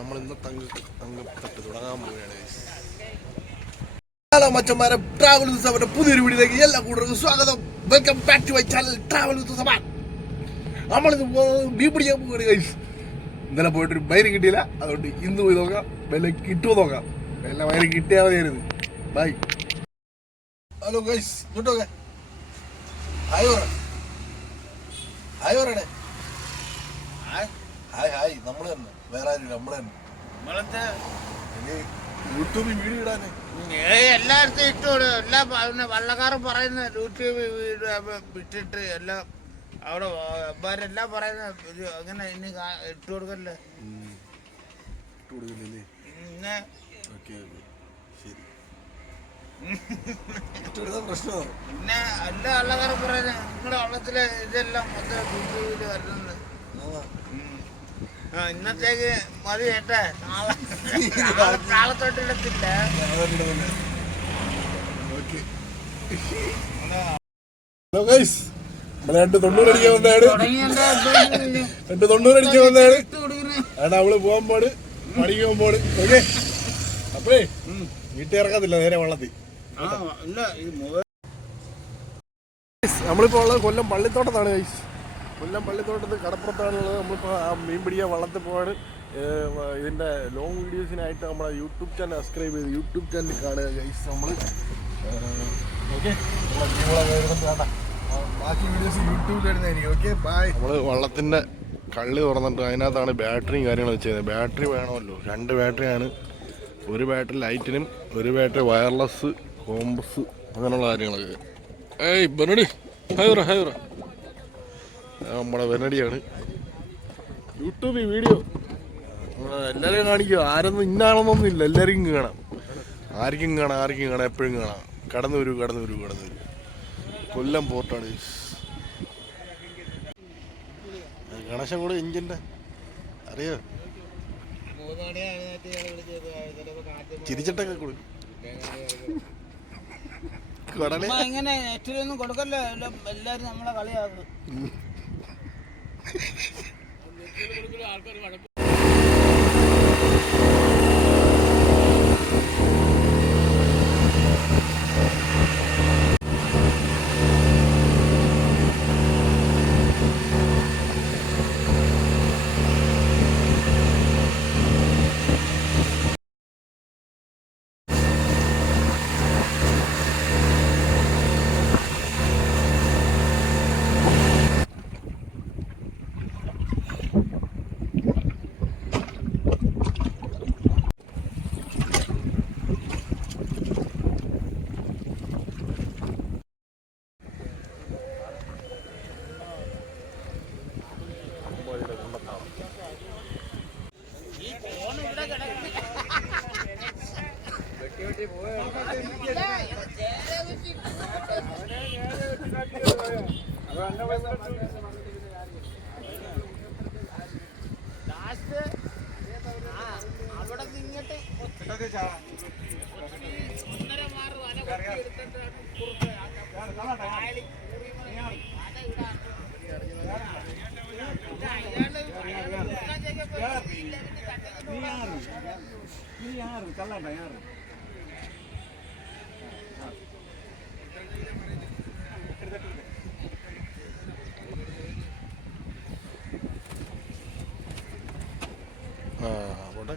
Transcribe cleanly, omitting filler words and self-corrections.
നമ്മൾ ഇന്ന് തങ്കത്തട്ട് തുടങ്ങാൻ പോവുകയാണ്. ഹലോ മച്ചന്മാരെ, ട്രാവൽ വിത്ത് സമാന്റെ പുതിയൊരു വീഡിയോയിലേക്ക് എല്ലാ കൂട്ടർക്കും സ്വാഗതം. Welcome back to my channel travel with Saman. നമ്മളിന്ന് മീൻ പിടിക്കാൻ പോവുകയാണ് ഗൈസ്. ഇന്നലെ പോയിട്ടൊരു വയറ് കിട്ടിയില്ല, അതുകൊണ്ട് ഇന്ന് പോയി നോക്കാം. വില കിട്ടുമോ നോക്കാം. വില വയറ് കിട്ടിയാൽ മതിയായിരുന്നു. ബൈ. ഹലോ ഗൈസ്, ഇങ്ങോട്ടോക്കെ ഹായ് പറ. ഹായ് പറയണേ. Hi hi. നമ്മള് തന്നെ, വേറെ ആരും നമ്മള് തന്നെ. യൂട്യൂബിൽ വീഡിയോ ഇടാന് എല്ലായിടത്തും ഇട്ടോട്. എല്ലാ വള്ളക്കാരും പറയുന്ന യൂട്യൂബ് വിട്ടിട്ട് എല്ലാം അവിടെ എല്ലാം പറയുന്ന അങ്ങനെ ഇനി ഇട്ട് കൊടുക്കല്ലേ. പിന്നെ പ്രശ്നമാണ്. പിന്നെ എല്ലാ വള്ളക്കാരും പറയുന്നത് നിങ്ങളുടെ വള്ളത്തില് ഇതെല്ലാം മൊത്തം യൂട്യൂബിൽ വരുന്നത്. ഇന്നത്തേക്ക് മതി കേട്ടെ. നാളത്തോട്ടിടത്തില്ല. ഹലോ ഗൈസ്, 290 അടിക്കാൻ വന്നതാണ്. 290 അടിക്കാൻ വന്നതാണ്. അതാണ് അവള് പോകാൻ പോണ്, പഠിക്കാൻ പോണ്. ഓക്കെ, അപ്പഴേ വീട്ടിൽ ഇറക്കത്തില്ല, നേരെ വള്ളത്തിൽ. നമ്മളിപ്പോ ഉള്ളത് കൊല്ലം പള്ളിത്തോട്ടത്താണ് ഗൈസ്. കൊല്ലം പള്ളിത്തോട്ടത്ത് കടപ്പുറത്താണുള്ളത്. നമ്മളിപ്പോൾ ആ മീൻ പിടിക്കാൻ വള്ളത്തിൽ പോവാണ്. ഇതിൻ്റെ ലോങ് വീഡിയോസിനായിട്ട് നമ്മുടെ യൂട്യൂബ് ചാനൽ സബ്സ്ക്രൈബ് ചെയ്ത് യൂട്യൂബ് ചാനൽ കാണുക ഗൈസ്. നമ്മൾ ഓക്കെ, ബാക്കി വീഡിയോസ് യൂട്യൂബിൽ വരുന്നതായിരിക്കും. Okay bye. നമ്മൾ വള്ളത്തിൻ്റെ കള്ളി തുറന്നിട്ട് അതിനകത്താണ് ബാറ്ററിയും കാര്യങ്ങളും വെച്ചത്. ബാറ്ററി വേണമല്ലോ, 2 ബാറ്ററിയാണ്. ഒരു ബാറ്ററി ലൈറ്റിനും ഒരു ബാറ്ററി വയർലെസ് കോമ്പസ് അങ്ങനെയുള്ള കാര്യങ്ങളൊക്കെ. ഏയ് ബെനഡി, ഹൈറ ഹൈറ. നമ്മുടെ വെനടിയാണ്. യൂട്യൂബിൽ വീഡിയോ എല്ലാവരെയും കാണിക്കുക. ആരൊന്നും ഇന്നാണെന്നൊന്നും ഇല്ല, എല്ലാവർക്കും കാണാം. ആർക്കും കാണാം, എപ്പോഴും കാണാം. കടന്നു വരൂ. കൊല്ലം പോർട്ടാണ്. ഗണേശൻ കൂടെ എഞ്ചിൻ്റെ അറിയോ, ചിരിച്ചിട്ടൊക്കെ കൊടുക്കും. ഇങ്ങനെ ഒന്നും കൊടുക്കല്ലോ, എല്ലാരും നമ്മളെ കളിയാക്കും. അവിടെ ഇങ്ങോട്ട് 1.5 മാറ് വല പോട്ടെ.